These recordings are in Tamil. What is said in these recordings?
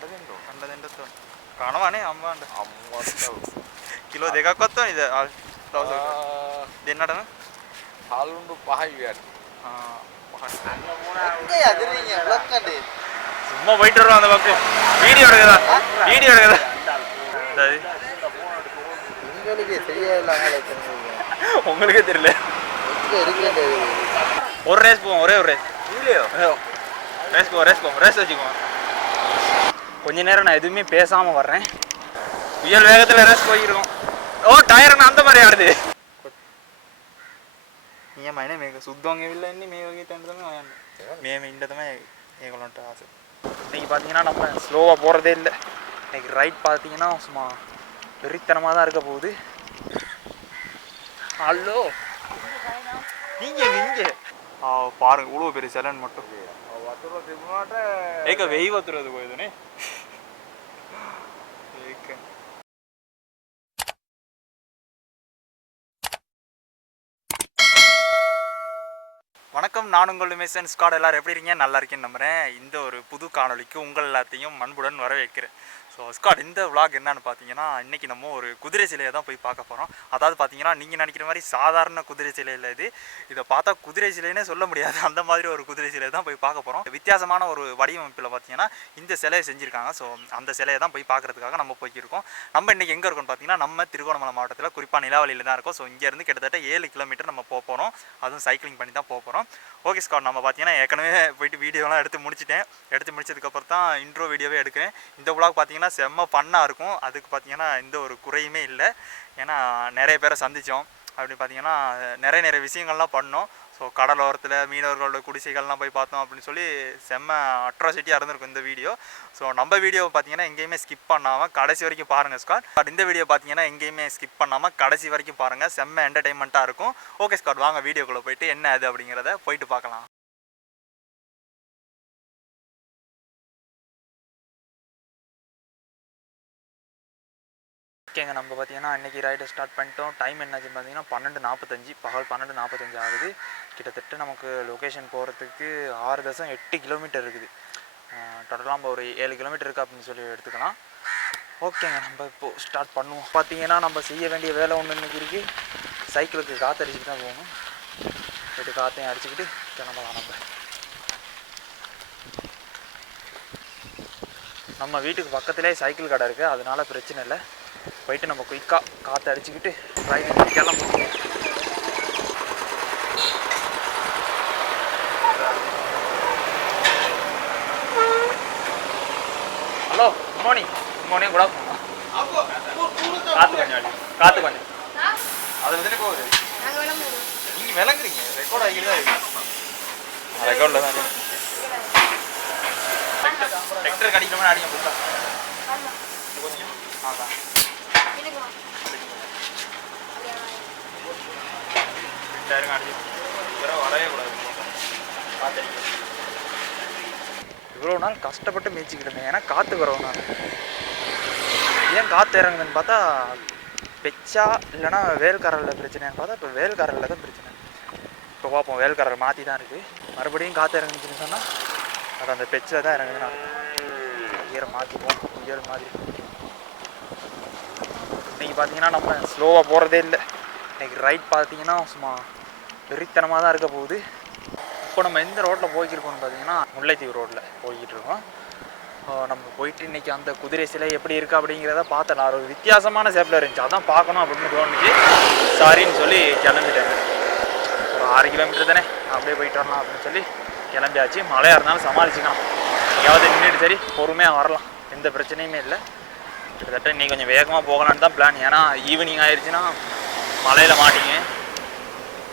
ಕಂಡದೆಂಟು ಕಾಣವಾನೆ ಅಮ್ಮ ಕಿಲೋ දෙකක්වත් වනිද දෙන්නටම හාලුන්ඩු පහයි වියට சும்மா போயிட்டு வரோம் அந்த பக்கம் வீடியோ எடுக்குதா உங்களுக்கே தெரியல ஒரு ரேஸ் போவோம் ஒரே ஒரு ரேஸ் வச்சுக்குவோம் கொஞ்ச நேரம் நான் எதுவுமே பேசாம வர்றேன் புயல் வேகத்துல ரேஸ் போயிருக்கோம் ஓ டயர் அந்த மாதிரி ஆடுது නියමයි නේ මේක සුද්ධෝන් ඇවිල්ලා ඉන්නේ මේ වගේ තැනට තමයි හොයන්නේ මේ ඉන්න තමයි ඒගොල්ලන්ට ආස இன்னைக்கு பாத்தீங்கன்னா நம்ம ஸ்லோவா போறதே இல்லை இன்னைக்கு ரைட் பாத்தீங்கன்னா சும்மா வெறித்தனமா தான் இருக்க போகுது ஹலோ நீங்க பாருங்க இவ்வளோ பெரிய செலன் மட்டும் ඒක වෙයි වතුරද කොහෙදනේ ඒක வணக்கம் நான் உங்கள் மேசன் ஸ்காட் எல்லாரும் எப்படி இருக்கீங்க நல்லா இருக்கேன்னு நம்புறேன் இந்த ஒரு புது காணொலிக்கு உங்கள் எல்லாத்தையும் அன்புடன் வரவேற்கிறேன் ஸோ ஸ்காட் இந்த விளாக் என்னன்னு பார்த்தீங்கன்னா இன்றைக்கி நம்ம ஒரு குதிரை சிலையை தான் போய் பார்க்க போகிறோம் அதாவது பார்த்தீங்கன்னா நீங்கள் நினைக்கிற மாதிரி சாதாரண குதிரை சிலை இல்லை இதை பார்த்தா குதிரை சிலைன்னே சொல்ல முடியாது அந்த மாதிரி ஒரு குதிரை சிலையை தான் போய் பார்க்க போகிறோம் வித்தியாசமான ஒரு வடிவமைப்பில் பார்த்தீங்கன்னா இந்த சிலையை செஞ்சுருக்காங்க ஸோ அந்த சிலையை தான் போய் பார்க்குறதுக்காக நம்ம போய்க்கிருக்கோம் நம்ம இன்றைக்கி எங்கே இருக்கோம்னு பார்த்தீங்கன்னா நம்ம திருகோணமலை மாவட்டத்தில் குறிப்பாக நிலாவலியில் தான் இருக்கோம் ஸோ இங்கேருந்து கிட்டத்தட்ட 7 கிலோமீட்டர் நம்ம போகிறோம் அதுவும் சைக்கிளிங் பண்ணி தான் போகிறோம் ஓகே ஸ்காட் நம்ம பார்த்தீங்கன்னா ஏற்கனவே போயிட்டு வீடியோலாம் எடுத்து முடிச்சதுக்கப்புறம் தான் இன்ட்ரோ வீடியோவே எடுக்கிறேன் இந்த விளாக் பார்த்தீங்கன்னா செம்ம ஃபன்னாக இருக்கும் அதுக்கு பார்த்தீங்கன்னா எந்த ஒரு குறையுமே இல்லை ஏன்னா நிறைய பேரை சந்தித்தோம் அப்படி பார்த்தீங்கன்னா நிறைய விஷயங்கள்லாம் பண்ணோம் ஸோ கடலோரத்தில் மீனவர்களோட குடிசைகள்லாம் போய் பார்த்தோம் அப்படின்னு சொல்லி செம்ம அட்ராசிட்டியாக இருந்திருக்கும் இந்த வீடியோ ஸோ நம்ம வீடியோ பார்த்தீங்கன்னா எங்கேயுமே ஸ்கிப் பண்ணாமல் கடைசி வரைக்கும் பாருங்கள் ஸ்காட் பட் இந்த வீடியோ பார்த்தீங்கன்னா எங்கேயுமே ஸ்கிப் பண்ணாமல் கடைசி வரைக்கும் பாருங்கள் செம்ம என்டர்டெயின்மெண்ட்டாக இருக்கும் ஓகே ஸ்காட் வாங்க வீடியோக்குள்ளே போயிட்டு என்ன அது அப்படிங்கிறத போயிட்டு பார்க்கலாம் ஓகேங்க நம்ம பார்த்தீங்கன்னா இன்றைக்கி ரைடை ஸ்டார்ட் பண்ணிட்டோம் டைம் என்னாச்சுன்னு பார்த்தீங்கன்னா 12:45 பகல் 12:45 ஆகுது கிட்டத்தட்ட நமக்கு லொக்கேஷன் போகிறதுக்கு 6.8 கிலோமீட்டர் இருக்குது டோட்டலாக நம்ம ஒரு 7 கிலோமீட்டர் இருக்குது அப்படின்னு சொல்லி எடுத்துக்கலாம் ஓகேங்க நம்ம இப்போது ஸ்டார்ட் பண்ணுவோம் பார்த்தீங்கன்னா நம்ம செய்ய வேண்டிய வேலை ஒன்று இன்றைக்கி இருக்குது சைக்கிளுக்கு காற்று அடிச்சுட்டு தான் போகணும் போய்ட்டு காற்றையும் அடிச்சுக்கிட்டு கிளம்பலாம் நம்ம வீட்டுக்கு பக்கத்துலேயே சைக்கிள் கடை இருக்குது அதனால பிரச்சனை இல்லை போயிட்டு நம்ம குயிக்காக காற்று அடிச்சுக்கிட்டு ரைடு கிளம்புவோம் ஹலோ குட் மார்னிங் கூட காற்று கொஞ்சம் அது வந்து போகுது நீங்கள் விளங்குறீங்க ரெக்கார்ட் ஆகிட்டு தான் இருக்கு ரெக்கார்டில் தான் டெக்டர் கடிக்கணும்னு அடிக்க போட்டா அதான் இவ்வளோ நாள் கஷ்டப்பட்டு மேய்ச்சிக்கிட்டேன் ஏன்னா காற்று வரவுனால ஏன் காற்று இறங்குதுன்னு பார்த்தா பெச்சா இல்லைனா வேல்கரலில் பிரச்சனைன்னு பார்த்தா இப்போ வேல்கரலில் தான் பிரச்சனை இப்போ பார்ப்போம் வேல்கரல் மாற்றி தான் இருக்குது மறுபடியும் காற்று இறங்குச்சுன்னு சொன்னால் அது அந்த பெச்சில் தான் இறங்குதுன்னா ஈரம் மாற்றிப்போம் உயர் மாதிரி இன்றைக்கி பார்த்தீங்கன்னா நம்ம ஸ்லோவாக போகிறதே இல்லை இன்றைக்கி ரைட் பார்த்தீங்கன்னா சும்மா வெறித்தனமாக தான் இருக்க போகுது இப்போ நம்ம எந்த ரோட்டில் போய்க்கிருக்கோம்னு பார்த்தீங்கன்னா முல்லைத்தீவு ரோட்டில் போய்கிட்டு இருக்கோம் நம்ம போயிட்டு இன்றைக்கி அந்த குதிரை சிலை எப்படி இருக்குது அப்படிங்கிறத பார்த்தேன் நான் ஒரு வித்தியாசமான ஷேப்பில் இருந்துச்சு அதான் பார்க்கணும் அப்படின்னு தோணுச்சு சாரின்னு சொல்லி கிளம்பிட்டேன் ஒரு 6 கிலோமீட்டர் தானே அப்படியே போயிட்டு வரலாம் அப்படின்னு சொல்லி கிளம்பியாச்சு மழையாக இருந்தாலும் சமாளிச்சுக்கலாம் எங்கேயாவது நின்றுட்டு சரி பொறுமையாக வரலாம் எந்த பிரச்சனையுமே இல்லை கிட்டத்தட்ட இன்றைக்கி கொஞ்சம் வேகமாக போகலான்னு தான் பிளான் ஏன்னா ஈவினிங் ஆயிடுச்சுன்னா மழையில் மாட்டிங்க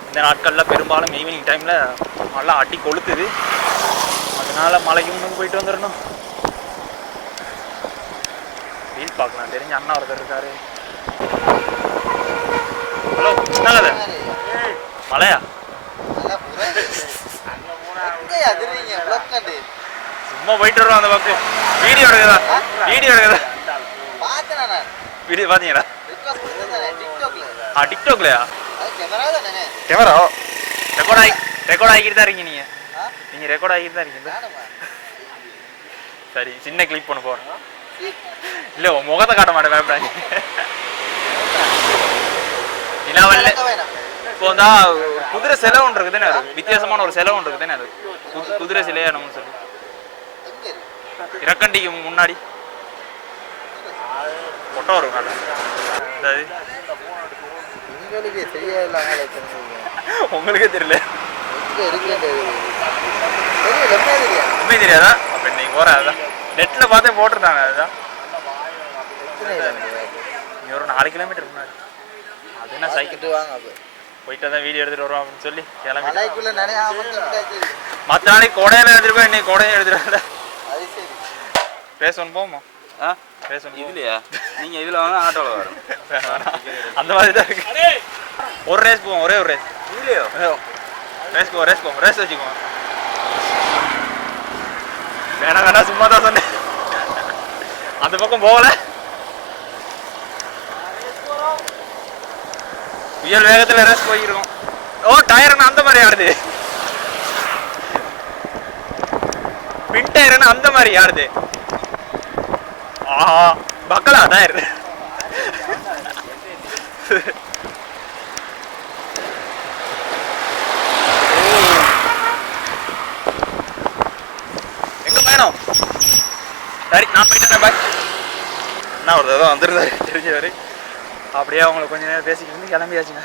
இந்த நாட்களில் பெரும்பாலும் ஈவினிங் டைமில் நல்லா அட்டி கொளுத்துது அதனால் மலைக்கு முன்னுக்கு போயிட்டு வந்துடணும் வீல் பார்க்கலாம் தெரிஞ்ச அண்ணா ஒருத்தர் இருக்காரு ஹலோ என்னங்க மலையா சும்மா போயிட்டு வரோம் அந்த பக்கம் வீடியோ எடுக்குதா வீடியோ பார்த்தீங்களா டிக்டாக்லையா கேமரா ரெக்கார்ட் ஆகிக்கிட்டு தான் இருக்கீங்க நீங்கள் ரெக்கார்ட் ஆகிட்டு தான் இருக்கீங்க சரி சின்ன கிளிக் பண்ண போகிறேன். இல்லை உன் முகத்தை காட்ட மாட்டேன் பயப்படாங்க. நிலாவல்ல இப்போ வந்தா குதிரை சிலை ஒன்று இருக்குது தானே, அது வித்தியாசமான ஒரு சிலை ஒன்று இருக்குது தானே, அது குதிரை சிலையா என்னமோ சொல்லி இறக்கண்டிக்கு முன்னாடி ஃபோட்டோ வரும் நல்லா. உங்களுக்கே தெரியல, உண்மை தெரியாதா? அப்போ இன்னைக்கு போகிற அதுதான் நெட்டில் பார்த்தே போட்டிருந்தாங்க. அதுதான் இங்கே ஒரு 4 கிலோமீட்டர் முன்னாடி. அது என்ன சைக்கிள் வாங்க போயிட்டு தான் வீடியோ எடுத்துகிட்டு வரோம் அப்படின்னு சொல்லி கிளம்பி. மற்ற நாளைக்கு கொடையில எடுத்துருக்கோம், இன்னைக்கு கொடையை எடுத்துட்டு பேசணும் போமா. பேசணும் இதுலையா? நீங்கள் இதில் வாங்க, ஆட்டோவில் வரும். அந்த மாதிரி தான் இருக்கு. ஒரு ரேஸ் போவோம், ஒரே ஒரு ரேஸ். இதுலையோ ரேஸ் போவோம், ரேஸ் வச்சுக்குவோம். வேணாம் சும்மா தான் சொன்னேன். அந்த பக்கம் போகல, புயல் வேகத்தில் ரேஸ் போயிருக்கோம். ஓ டயர்னு அந்த மாதிரி ஆடுது, பின் டயர்னு அந்த மாதிரி ஆடுது. ஆஹா பக்கலா டயர். எங்க பயணம்? சரி நான் போயிட்டேன், பாய். என்ன ஒரு தடவை வந்துருந்தாரு தெரிஞ்சவர். அப்படியே அவங்களை கொஞ்ச நேரம் பேசிக்கிட்டு வந்து கிளம்பியாச்சுங்க.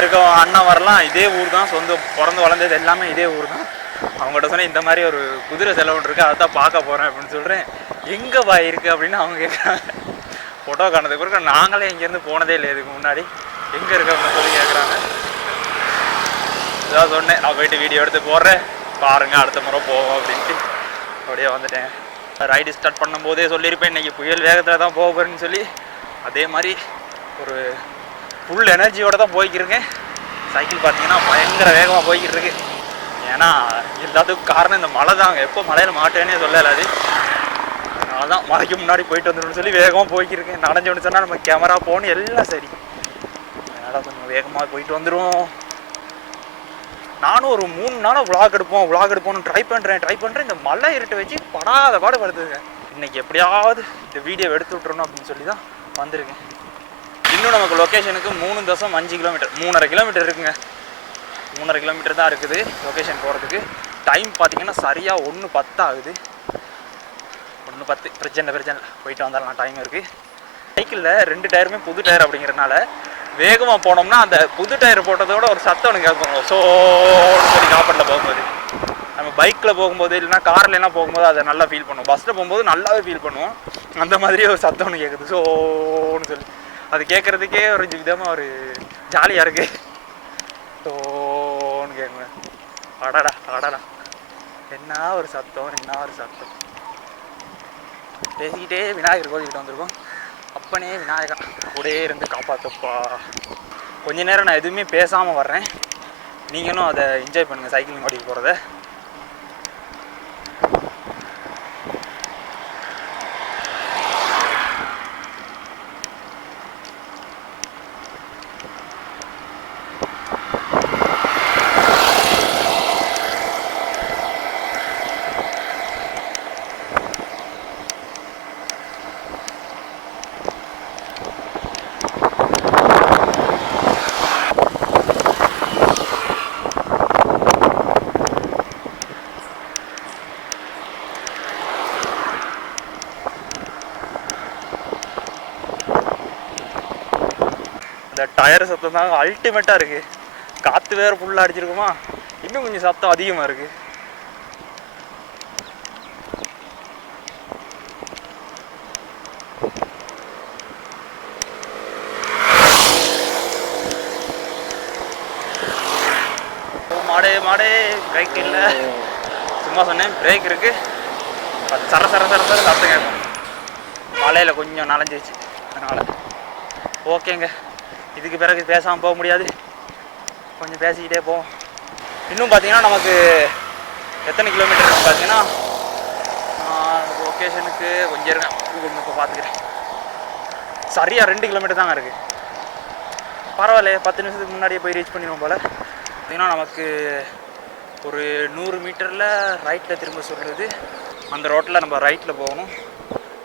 இருக்க அண்ணா வரலாம், இதே ஊர் தான், சொந்த பிறந்து வளர்ந்தது எல்லாமே இதே ஊர் தான். அவங்ககிட்ட சொன்னேன் இந்த மாதிரி ஒரு குதிரை செலவு இருக்குது, அதை தான் பார்க்க போகிறேன் அப்படின்னு சொல்கிறேன். எங்கே பாய் இருக்குது அப்படின்னு அவங்க கேட்குறாங்க. ஃபோட்டோ காணதுக்கு பிறகு நாங்களே இங்கேருந்து போனதே இல்லை இதுக்கு முன்னாடி, எங்கே இருக்கு அப்படின்னு சொல்லி கேட்குறாங்க. இதான் சொன்னேன், நான் போயிட்டு வீடியோ எடுத்து போடுறேன் பாருங்கள், அடுத்த முறை போவோம் அப்படின்ட்டு அப்படியே வந்துட்டேன். ரைடு ஸ்டார்ட் பண்ணும்போதே சொல்லியிருப்பேன் இன்றைக்கி புயல் வேகத்தில் தான் போக போகிறேன்னு சொல்லி. அதே மாதிரி ஒரு ஃபுல் எனர்ஜியோடு தான் போய்க்கிருக்கேன். சைக்கிள் பார்த்தீங்கன்னா பயங்கர வேகமாக போய்கிட்டு இருக்கு. ஏன்னா எல்லாத்துக்கும் காரணம் இந்த மழை தாங்க. எப்போ மழையில் மாட்டேன்னே சொல்லலை, அது அதனால தான் மழைக்கு முன்னாடி போயிட்டு வந்துடணும்னு சொல்லி வேகமாக போய்க்கிருக்கேன். நனைஞ்சோன்னு சொன்னால் நம்ம கேமரா போகணும் எல்லாம் சரி, அதனால் கொஞ்சம் வேகமாக போயிட்டு வந்துடுவோம். நானும் ஒரு 3 நாளாக விளாக் எடுப்போம்னு ட்ரை பண்ணுறேன். இந்த மழை இருட்டை வச்சு படாத பாடு படுத்துங்க. இன்றைக்கி எப்படியாவது இந்த வீடியோ எடுத்து விட்டுறணும் அப்படின்னு சொல்லி தான் வந்திருக்கேன். இன்னும் நமக்கு லொக்கேஷனுக்கு 3.5 கிலோமீட்டர், 3.5 கிலோமீட்டர் இருக்குங்க. 3.5 கிலோமீட்டர் தான் இருக்குது லொக்கேஷன் போகிறதுக்கு. டைம் பார்த்தீங்கன்னா சரியாக 1:10 ஆகுது. 1:10 பிரச்சனை போயிட்டு வந்தாலும் டைம் இருக்குது. சைக்கிளில் 2 டயருமே புது டயர் அப்படிங்கிறதுனால வேகமாக போனோம்னா அந்த புது டயர் போட்டதோட ஒரு சத்தம் ஒன்று கேட்கும். ஸோன்னு சொல்லி காப்பட்டில் போகும்போது, நம்ம பைக்கில் போகும்போது இல்லைனா கார்லாம் போகும்போது அதை நல்லா ஃபீல் பண்ணுவோம். பஸ்ஸில் போகும்போது நல்லாவே ஃபீல் பண்ணுவோம். அந்த மாதிரியே ஒரு சத்தம் ஒன்று கேட்குது, ஸோன்னு சொல்லி. அது கேட்குறதுக்கே ஒரு விதமாக ஒரு ஜாலியாக இருக்குது. ஸோன்னு கேட்குங்க. அடடா என்ன ஒரு சத்தம். பேசிக்கிட்டே விநாயகர் கோயில்கிட்ட வந்திருக்கோம். அப்பனே விநாயகா கூடயே இருந்து காப்பாற்றப்பா. கொஞ்ச நேரம் நான் எதுவுமே பேசாமல் வர்றேன், நீங்களும் அதை என்ஜாய் பண்ணுங்கள் சைக்கிளிங் ஓடிக்கு போகிறத. இந்த டயர் சத்தம் தாங்க அல்டிமேட்டாக இருக்குது. காற்று வேறு ஃபுல்லாக அடிச்சிருக்குமா, இன்னும் கொஞ்சம் சத்தம் அதிகமாக இருக்குது. மாடே பிரேக் இல்லை, சும்மா சொன்னேன். பிரேக் இருக்குது, சர சத்தம் கேட்கும். மலையில் கொஞ்சம் நனைஞ்சிச்சு அதனால். ஓகேங்க, இதுக்கு பிறகு பேசாமல் போக முடியாது, கொஞ்சம் பேசிக்கிட்டே போவோம். இன்னும் பார்த்தீங்கன்னா நமக்கு எத்தனை கிலோமீட்டர் இருக்குன்னு பார்த்தீங்கன்னா, லொக்கேஷனுக்கு கொஞ்சம் இருங்க, கூகுள் மேப்பை பார்த்துக்கிறேன். சரியாக 2 கிலோமீட்டர் தாங்க இருக்குது. பரவாயில்ல, 10 நிமிஷத்துக்கு முன்னாடியே போய் ரீச் பண்ணிடுவோம் போல். பார்த்தீங்கன்னா நமக்கு ஒரு 100 மீட்டரில் ரைட்டில் திரும்ப சொல்லுது. அந்த ரோட்டில் நம்ம ரைட்டில் போகணும்.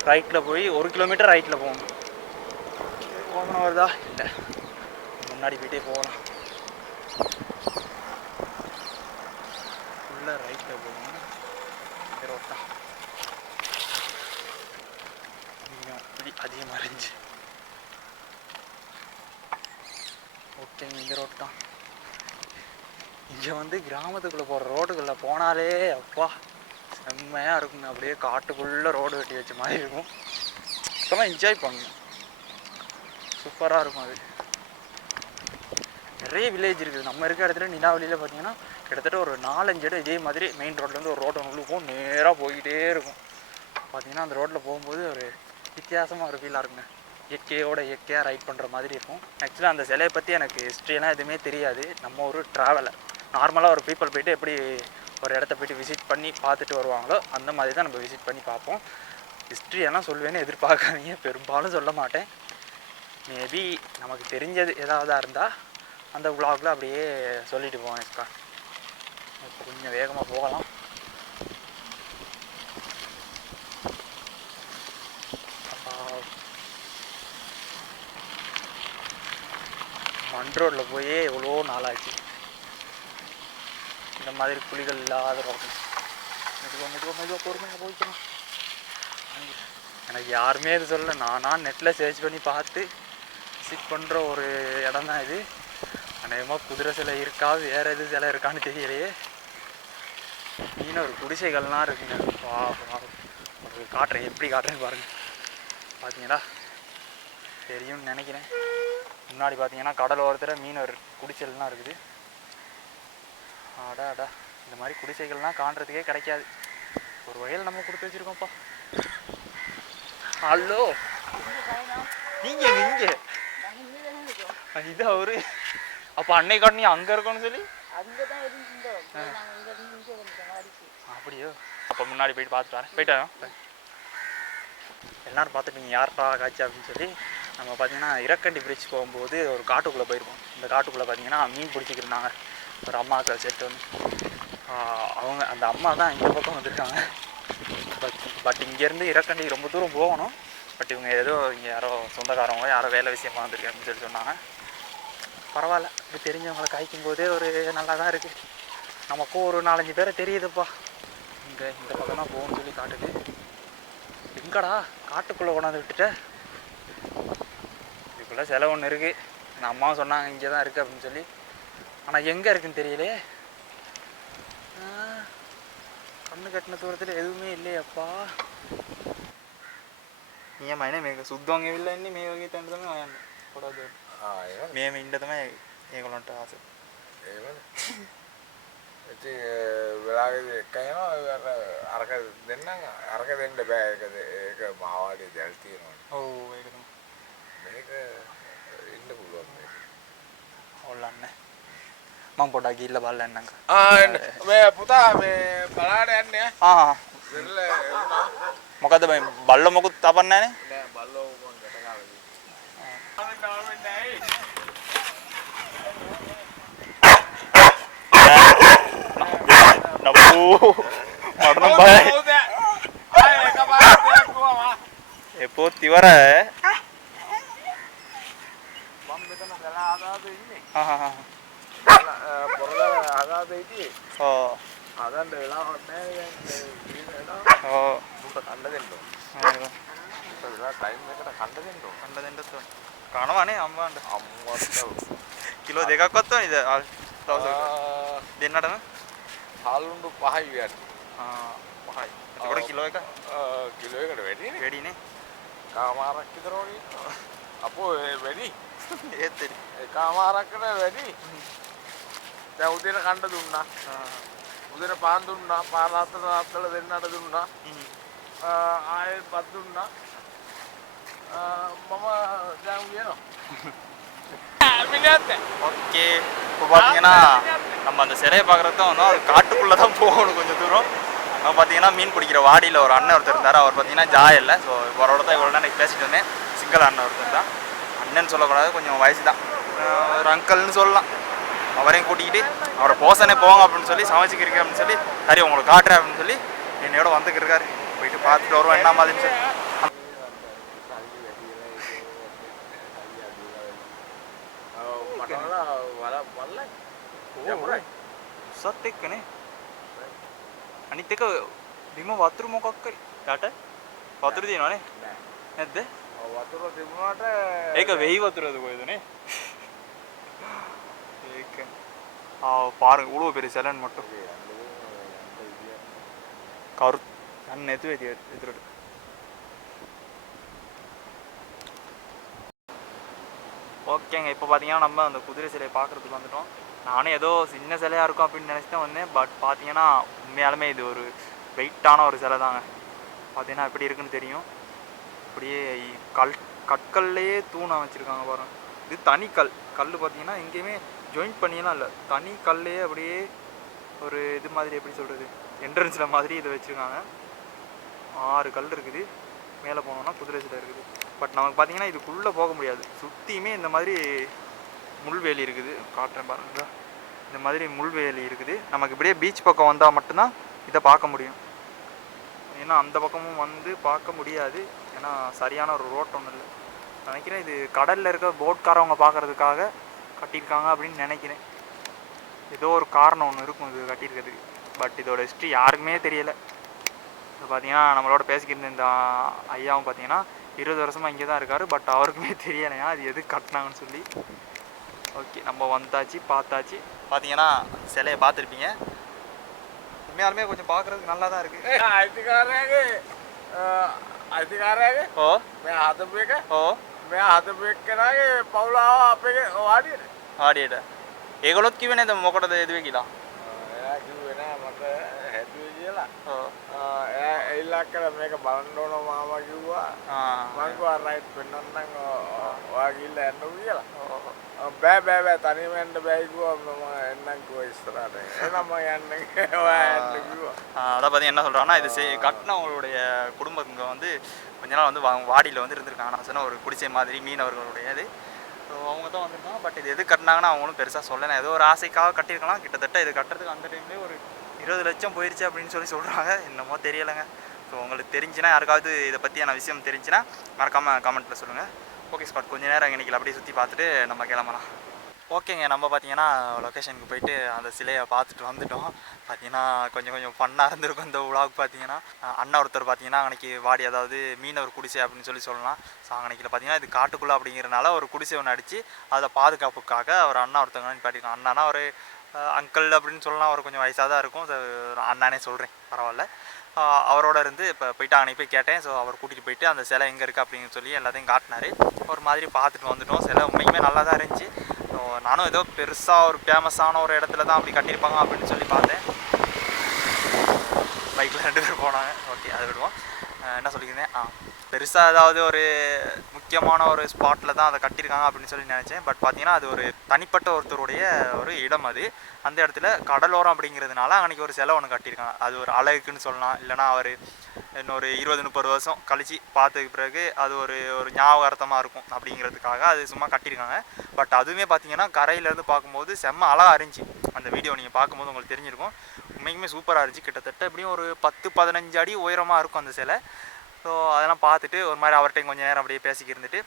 ரைட்டில் போய் 1 கிலோமீட்டர் ரைட்டில் போகணும். போகணும் வருதா இல்லை, முன்னாடி போயிட்டே போகலாம். ஃபுல்லாக ரைட்டில் போகணும். இந்த ரோட் தான் கொஞ்சம் இப்படி அதிகமாக இருந்துச்சு. ஓகே, இந்த ரோட் தான். இங்கே வந்து கிராமத்துக்குள்ளே போகிற ரோடுகளில் போனாலே அப்பா செம்மையாக இருக்குங்க. அப்படியே காட்டுக்குள்ளே ரோடு வெட்டி வச்ச மாதிரி இருக்கும். சுத்தமாக என்ஜாய் பண்ணணும். சூப்பராக இருக்கும். அது நிறைய வில்லேஜ் இருக்குது. நம்ம இருக்க இடத்துல நிலாவளியில் பார்த்தீங்கன்னா கிட்டத்தட்ட ஒரு 4-5 இடம் இதே மாதிரி மெயின் ரோட்லேருந்து ஒரு ரோட்டை உள்ளே போகும், நேராக போய்கிட்டே இருக்கும். பார்த்தீங்கன்னா அந்த ரோட்டில் போகும்போது ஒரு வித்தியாசமாக ஒரு ஃபீலாக இருக்குங்க. இயற்கையாக ரைட் பண்ணுற மாதிரி இருக்கும். ஆக்சுவலாக அந்த சிலையை பற்றி எனக்கு ஹிஸ்ட்ரியெல்லாம் எதுவுமே தெரியாது. நம்ம ஒரு ட்ராவலர், நார்மலாக ஒரு பீப்புள் போய்ட்டு எப்படி ஒரு இடத்த போய்ட்டு விசிட் பண்ணி பார்த்துட்டு வருவாங்களோ அந்த மாதிரி தான் நம்ம விசிட் பண்ணி பார்ப்போம். ஹிஸ்ட்ரியெல்லாம் சொல்வேன்னு எதிர்பார்க்காதீங்க, பெரும்பாலும் சொல்ல மாட்டேன். மேபி நமக்கு தெரிஞ்சது ஏதாவதாக இருந்தால் அந்த விலாகில் அப்படியே சொல்லிட்டு போவேன். அக்கா இப்போ கொஞ்சம் வேகமாக போகலாம். மண் ரோட்டில் போய் எவ்வளோ நாளாச்சு. இந்த மாதிரி குழிகள் இல்லாத ரோடு. மெதுவாக பொறுமையாக போய்க்கணும். எனக்கு யாருமே இது சொல்ல, நானாக நெட்டில் சர்ச் பண்ணி பார்த்து விசிட் பண்ணுற ஒரு இடம் தான் இது. அநேகமாக குதிரை சிலை இருக்கா, வேறு எது சிலை இருக்கான்னு தெரியலையே. மீன் ஒரு குடிசைகள்லாம் இருக்குங்க. வா ஒரு காட்டுறேன், எப்படி காட்டுறேன்னு பாருங்கள். பார்த்தீங்களா, தெரியும்னு நினைக்கிறேன். முன்னாடி பார்த்தீங்கன்னா கடல் ஓரத்தில் மீன் ஒரு குடிசைகள்லாம் இருக்குது. அடா இந்த மாதிரி குடிசைகள்லாம் காண்றதுக்கே கிடைக்காது. ஒரு வகையில் நம்ம கொடுத்து வச்சுருக்கோம்ப்பா. ஹலோ, நீங்கள் இங்கே இது அவரு அப்போ அன்னை காட்டு நீ அங்கே இருக்கணும்னு சொல்லி அப்படியோ. அப்போ முன்னாடி போயிட்டு பார்த்துட்டு வரேன். போயிட்டேன். எல்லோரும் பார்த்துட்டீங்க யார்ப்பா காய்ச்சி அப்படின்னு சொல்லி. நம்ம பார்த்தீங்கன்னா இரக்கண்டி பிரிட்ஜ் போகும்போது ஒரு காட்டுக்குள்ளே போயிருக்கோம். இந்த காட்டுக்குள்ளே பார்த்தீங்கன்னா மீன் பிடிச்சிக்கிருந்தாங்க ஒரு அம்மாக்கள் செட்டு வந்து. அவங்க அந்த அம்மா தான் இந்த பக்கம் வந்திருக்காங்க. பட் இங்கேருந்து இரக்கண்டி ரொம்ப தூரம் போகணும். பட் இவங்க ஏதோ இங்கே யாரோ சொந்தக்காரவங்க யாரோ வேலை விஷயமா வந்திருக்காங்கன்னு சொல்லி சொன்னாங்க. பரவாயில்ல, இப்படி தெரிஞ்சவங்களை காய்க்கும் போதே ஒரு நல்லா தான் இருக்குது. நமக்கும் ஒரு 4-5 பேரை தெரியுதுப்பா. இங்கே இந்த பக்கம் தான் போகணும்னு சொல்லி காட்டுது. எங்கடா காட்டுக்குள்ளே கொண்டாந்து விட்டுட்டேன். இதுக்குள்ளே செலவு ஒன்று இருக்குது. எங்கள் அம்மாவும் சொன்னாங்க இங்கே தான் இருக்குது அப்படின்னு சொல்லி. ஆனால் எங்கே இருக்குன்னு தெரியலே. கண்ணு கட்டின தூரத்தில் எதுவுமே இல்லையப்பா. ஏன் மைனே මේක සුද්දෝන් ඇවිල්ලා ඉන්නේ මේ වගේ තැනට තමයි හොයන්නේ. පොඩක් මේ ඉන්න තමයි ඒගොල්ලන්ට ආස. ඒවනේ. ඉතින් වෙලාවෙදි එකයනවා අරක දෙන්නම් අරක දෙන්න බෑ. ඒක මාවාඩි දැල් තියෙනවා. ඔව් ඒක තමයි. මේක ඉන්න පුළුවන් මේක. ඔල්ලන්නේ. මම පොඩක් ගිහිල්ලා බලලා එන්නම්. මේ පුතා මේ බලාගෙන යන්නේ. දෙල්ල මොකද මේ බල්ල මොකුත් තපන්නේ නැනේ. නෑ බල්ලෝ මං ගැට ගාලා නබ්බෝ මරණ බය. එපොත් ඉවර. මම මෙතන ගලා ආදාද ඉන්නේ. පොරල ආදාද ඉතියේ. ඔව්. ආදන්න වෙලාවක් නැහැ දැන්. ඔව්. මුට කන්න දෙන්න ඕන. වෙලා ටයිම් එකට කන්න දෙන්න ඕන. කන්න දෙන්නත් ඕන. කනවනේ අම්මාන්ට. අම්මට කිලෝ දෙකක්වත් ඕනේද? දවසකට දෙන්නටම හාලුණ්ඩු 5යි වියත්. 5යි. එතකොට කිලෝ එක කිලෝ එකට වැඩිනේ. වැඩිනේ. කාමාරක් විතර වගේ. අපෝ වැඩි. ඒත් කාමාරක්කට වැඩි. දැන් උදේට කන්න දුන්නා. උදේට පාන් දුන්නා. පාන් හතර දෙන්නට දුන්නා. ආයෙත් පත් දුන්නා. මම දැන් උයනවා. ஓகே. இப்போ பார்த்தீங்கன்னா நம்ம அந்த சிலையை பார்க்குறது தான் வந்து அது காட்டுக்குள்ளே தான் போகணும் கொஞ்சம் தூரம். நம்ம பார்த்தீங்கன்னா மீன் பிடிக்கிற வாடியில் ஒரு அண்ணன் ஒருத்தர் இருந்தார். அவர் பார்த்தீங்கன்னா ஜாய் இல்லை. ஸோ இவரோட தான் இவ்வளோ நேரம் பேசிட்டு வந்தேன். சிங்கிள் அண்ணன் ஒருத்தர் தான். அண்ணன் சொல்லக்கூடாது, கொஞ்சம் வயசு தான், ஒரு அங்கிள்னு சொல்லலாம். அவரையும் கூட்டிக்கிட்டு அவரை போசனே போங்க அப்படின்னு சொல்லி சமைச்சிக்கிறீங்க அப்படின்னு சொல்லி சரி உங்களுக்கு காட்டுறேன் அப்படின்னு சொல்லி என்னையோட வந்துக்கிட்டு இருக்காரு. போயிட்டு பார்த்துட்டு வருவோம் என்ன மாதிரின்னு சொல்லி. උසත් එක්කනේ අනිත් එක බිම වතුර මොකක් හරි යට වතුර තියෙනවනේ නැද්ද? වතුර තිබුණාට ඒක වෙයි වතුරද කොහෙදනේ? ඒක පාරක උළුව පෙරි සැලන් මට්ටු කවුරුත් යන්නේ නැතුව ඉතින් ඒතරට. ஓகேங்க, இப்போ பார்த்தீங்கன்னா நம்ம அந்த குதிரை சிலையை பார்க்குறதுக்கு வந்துட்டோம். நானே ஏதோ சின்ன சிலையாக இருக்கும் அப்படின்னு நினச்சி தான் வந்தேன். பட் பார்த்தீங்கன்னா உண்மையாலுமே இது ஒரு வெயிட்டான ஒரு சிலை தாங்க. பார்த்தீங்கன்னா எப்படி இருக்குன்னு தெரியும். அப்படியே கற்கள்லேயே தூணை வச்சுருக்காங்க பாருங்க. இது தனி கல் பார்த்தீங்கன்னா எங்கேயுமே ஜாயிண்ட் பண்ணியெல்லாம் இல்லை, தனி கல்லையே அப்படியே ஒரு இது மாதிரி எப்படி சொல்கிறது என்ட்ரன்ஸில் மாதிரி இதை வச்சுருக்காங்க. 6 கல் இருக்குது. மேலே போனோம்னா குதிரை சிலை இருக்குது. பட் நமக்கு பார்த்தீங்கன்னா இதுக்குள்ளே போக முடியாது. சுற்றியுமே இந்த மாதிரி முள்வேலி இருக்குது. காட்டுறேன் பாருங்க, இந்த மாதிரி முள்வேலி இருக்குது. நமக்கு இப்படியே பீச் பக்கம் வந்தால் மட்டும்தான் இதை பார்க்க முடியும். ஏன்னா அந்த பக்கமும் வந்து பார்க்க முடியாது. ஏன்னா சரியான ஒரு ரோட் ஒன்றும் இல்லை. நினைக்கிறேன் இது கடலில் இருக்க போட்காரவங்க பார்க்குறதுக்காக கட்டியிருக்காங்க அப்படின்னு நினைக்கிறேன். ஏதோ ஒரு காரணம் ஒன்று இருக்கும் இது கட்டியிருக்கிறதுக்கு. பட் இதோட ஹிஸ்ட்ரி யாருக்குமே தெரியலை. இப்போ பார்த்தீங்கன்னா நம்மளோட பேசிக்கிட்டு இந்த ஐயாவும் பார்த்தீங்கன்னா 20 வருஷமாக இங்கே தான் இருக்கார். பட் அவருக்குமே தெரியலையா அது எது கட்டினாங்கன்னு சொல்லி. ஓகே, நம்ம வந்தாச்சு, பார்த்தாச்சு. பார்த்தீங்கன்னா சிலையை பார்த்துருப்பீங்க. உண்மையாலுமே கொஞ்சம் பார்க்குறதுக்கு நல்லா தான் இருக்குது. අයිතිකාරයගේ ஓ මේ හදපු එක ஓ මේ හදපු එක්කෙනාගේ පවුලාව අපේ වාඩියට ආඩියට ඒගොල්ලොත් කිව්වේ නේද මොකටද එදුවේ කියලා? එයා කිව්වේ නෑ මට හැදුවේ කියලා. ඔව්. එයා ඇවිල්ලා කළා මේක බලන්න ඕන මාමා කිව්වා. ආ මං කිව්වා රයිට් පෙන්නන්නම් ඔයා ගිහිල්ලා යන්නු කියලා. ඔව්. බෑ තනියම යන්න බෑ කිව්වා. මම එන්නම් කිව්වා ඉස්සරහට. එහෙනම් මම යන්න ඔයා යන්න කිව්වා. அதான் பார்த்தீங்கன்னா என்ன சொல்கிறாங்கன்னா, இது கட்டினவங்களுடைய குடும்பங்க வந்து கொஞ்ச நாள் வந்து வாடியில் வந்து இருந்திருக்காங்க. நான் சொன்ன ஒரு குடிசை மாதிரி மீனவர்களுடைய இது. ஸோ அவங்க தான் வந்திருக்காங்க. பட் இது எது கட்டினாங்கன்னா அவங்களும் பெருசாக சொல்லலை. ஏதோ ஒரு ஆசைக்காக கட்டியிருக்கலாம். கிட்டத்தட்ட இது கட்டுறதுக்கு அந்த டைம்லேயே ஒரு 20 லட்சம் போயிடுச்சு அப்படின்னு சொல்லி சொல்கிறாங்க. என்னமோ தெரியலைங்க. ஸோ உங்களுக்கு தெரிஞ்சுன்னா, யாருக்காவது இதை பற்றியான விஷயம் தெரிஞ்சுன்னா மறக்காமல் கமெண்ட்டில் சொல்லுங்கள். ஓகே ஸ்பாட், கொஞ்சம் நேரம் இன்றைக்கி அப்படியே சுற்றி பார்த்துட்டு நம்ம கிளம்பலாம். ஓகேங்க, நம்ம பார்த்தீங்கன்னா லொக்கேஷனுக்கு போயிட்டு அந்த சிலையை பார்த்துட்டு வந்துட்டோம். பார்த்தீங்கன்னா கொஞ்சம் ஃபன்னாக இருந்திருக்கும் இந்த விலாக். பார்த்தீங்கன்னா அண்ணா ஒருத்தர் பார்த்தீங்கன்னா அன்றைக்கி வாடி, அதாவது மீனவர் குடிசை அப்படின்னு சொல்லலாம். ஸோ அன்றைக்கில் பார்த்தீங்கன்னா இது காட்டுக்குள்ளே அப்படிங்கிறனால ஒரு குடிசை ஒன்று அடித்து அதை பாதுகாப்புக்காக ஒரு அண்ணா ஒருத்தவங்க நிப்பாட்டிருக்காங்க. அண்ணானா ஒரு அங்கிள் அப்படின்னு சொல்லலாம். அவர் கொஞ்சம் வயசாக தான் இருக்கும். அண்ணானே சொல்கிறேன், பரவாயில்ல. அவரோட இருந்து இப்போ போயிட்டு அன்றைக்கி போய் கேட்டேன். ஸோ அவர் கூட்டிகிட்டு போயிட்டு அந்த சிலை எங்கே இருக்குது அப்படின்னு சொல்லி எல்லாத்தையும் காட்டினார். ஒரு மாதிரி பார்த்துட்டு வந்துட்டோம். சிலை உண்மைக்குமே நல்லா தான் இருந்துச்சு. ஸோ நானும் ஏதோ பெருசாக ஒரு ஃபேமஸான ஒரு இடத்துல தான் அப்படி கட்டியிருப்பாங்க அப்படின்னு சொல்லி பார்த்தேன். பைக்கில் 2 பேர் போனாங்க. ஓகே, அதை விடுவோம். என்ன சொல்லியிருந்தேன், பெருசாக ஏதாவது ஒரு முக்கியமான ஒரு ஸ்பாட்டில் தான் அதை கட்டியிருக்காங்க அப்படின்னு சொல்லி நினச்சேன். பட் பார்த்தீங்கன்னா அது ஒரு தனிப்பட்ட ஒருத்தருடைய ஒரு இடம். அது அந்த இடத்துல கடலோரம் அப்படிங்கிறதுனால அன்றைக்கி ஒரு சிலை ஒன்று கட்டியிருக்காங்க. அது ஒரு அழகுக்குன்னு சொல்லலாம். இல்லைனா அவர் இன்னொரு 20-30 வருஷம் கழித்து பார்த்ததுக்கு பிறகு அது ஒரு ஞாபகார்த்தமாக இருக்கும் அப்படிங்கிறதுக்காக அது சும்மா கட்டியிருக்காங்க. பட் அதுவுமே பார்த்தீங்கன்னா கரையிலேருந்து பார்க்கும்போது செம்ம அழகாக இருந்துச்சு. அந்த வீடியோ நீங்கள் பார்க்கும்போது உங்களுக்கு தெரிஞ்சிருக்கும். உண்மைக்குமே சூப்பராக இருந்துச்சு. கிட்டத்தட்ட எப்படியும் ஒரு 10-15 அடி உயரமாக இருக்கும் அந்த சிலை. ஸோ அதெல்லாம் பார்த்துட்டு ஒரு மாதிரி அவர்கிட்ட கொஞ்சம் நேரம் அப்படியே பேசிக்கி இருந்துட்டு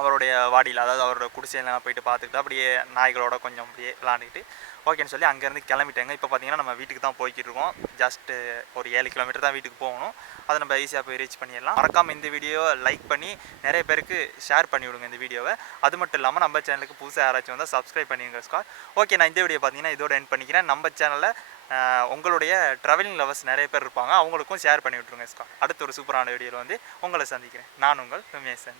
அவருடைய வாடியில், அதாவது அவரோட குடிசையெல்லாம் போயிட்டு பார்த்துக்கிட்டு அப்படியே நாய்களோட கொஞ்சம் அப்படியே விளாண்டுக்கிட்டு ஓகேன்னு சொல்லி அங்கேருந்து கிளம்பிட்டேங்க. இப்போ பார்த்தீங்கன்னா நம்ம வீட்டுக்கு தான் போய்கிட்டு இருக்கோம். ஜஸ்ட்டு ஒரு 7 கிலோமீட்டர் தான் வீட்டுக்கு போகணும். அதை நம்ம ஈஸியாக போய் ரீச் பண்ணிடலாம். மறக்காமல் இந்த வீடியோவை லைக் பண்ணி நிறைய பேருக்கு ஷேர் பண்ணி விடுங்க இந்த வீடியோவை. அது மட்டும் இல்லாமல் நம்ம சேனலுக்கு புதுசாக யாராச்சும் வந்தால் சப்ஸ்கிரைப் பண்ணிடுங்க ஸ்கார். ஓகே, நான் இந்த வீடியோ பார்த்தீங்கன்னா இதோட எண்ட் பண்ணிக்கிறேன். நம்ம சேனலில் உங்களுடைய ட்ராவலிங் லவர்ஸ் நிறைய பேர் இருப்பாங்க, அவங்களுக்கும் ஷேர் பண்ணி விட்ருங்க ஸ்கார். அடுத்த ஒரு சூப்பரான வீடியோவில் வந்து உங்களை சந்திக்கிறேன். நான் உங்கள் ரமேசன்.